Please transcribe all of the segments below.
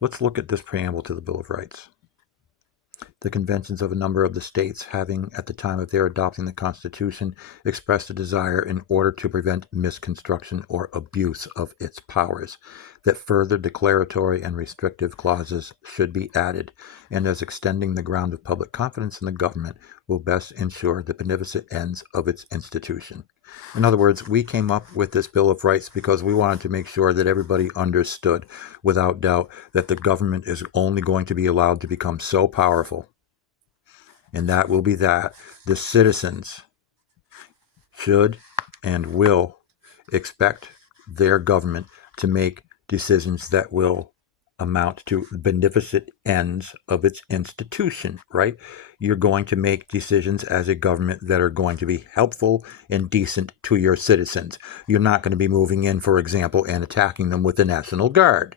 Let's look at this preamble to the Bill of Rights. The conventions of a number of the states having, at the time of their adopting the Constitution, expressed a desire in order to prevent misconstruction or abuse of its powers, that further declaratory and restrictive clauses should be added, and as extending the ground of public confidence in the government will best ensure the beneficent ends of its institution. In other words, we came up with this Bill of Rights because we wanted to make sure that everybody understood without doubt that the government is only going to be allowed to become so powerful, and that will be that the citizens should and will expect their government to make decisions that will amount to beneficent ends of its institution, right? You're going to make decisions as a government that are going to be helpful and decent to your citizens. You're not going to be moving in, for example, and attacking them with the National Guard.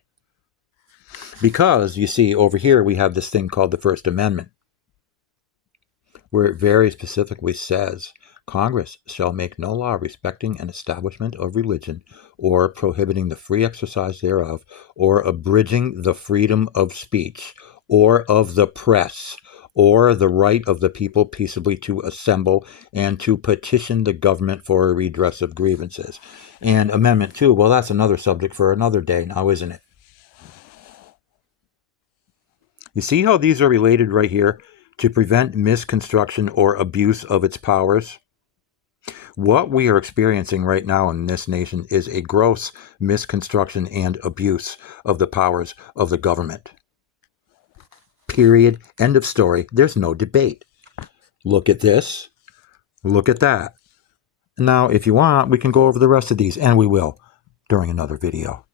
Because, you see, over here we have this thing called the First Amendment, where it very specifically says, Congress shall make no law respecting an establishment of religion, or prohibiting the free exercise thereof, or abridging the freedom of speech, or of the press, or the right of the people peaceably to assemble and to petition the government for a redress of grievances. And Amendment 2, well, that's another subject for another day now, isn't it? You see how these are related right here? To prevent misconstruction or abuse of its powers. What we are experiencing right now in this nation is a gross misconstruction and abuse of the powers of the government. Period. End of story. There's no debate. Look at this. Look at that. Now, if you want, we can go over the rest of these, and we will during another video.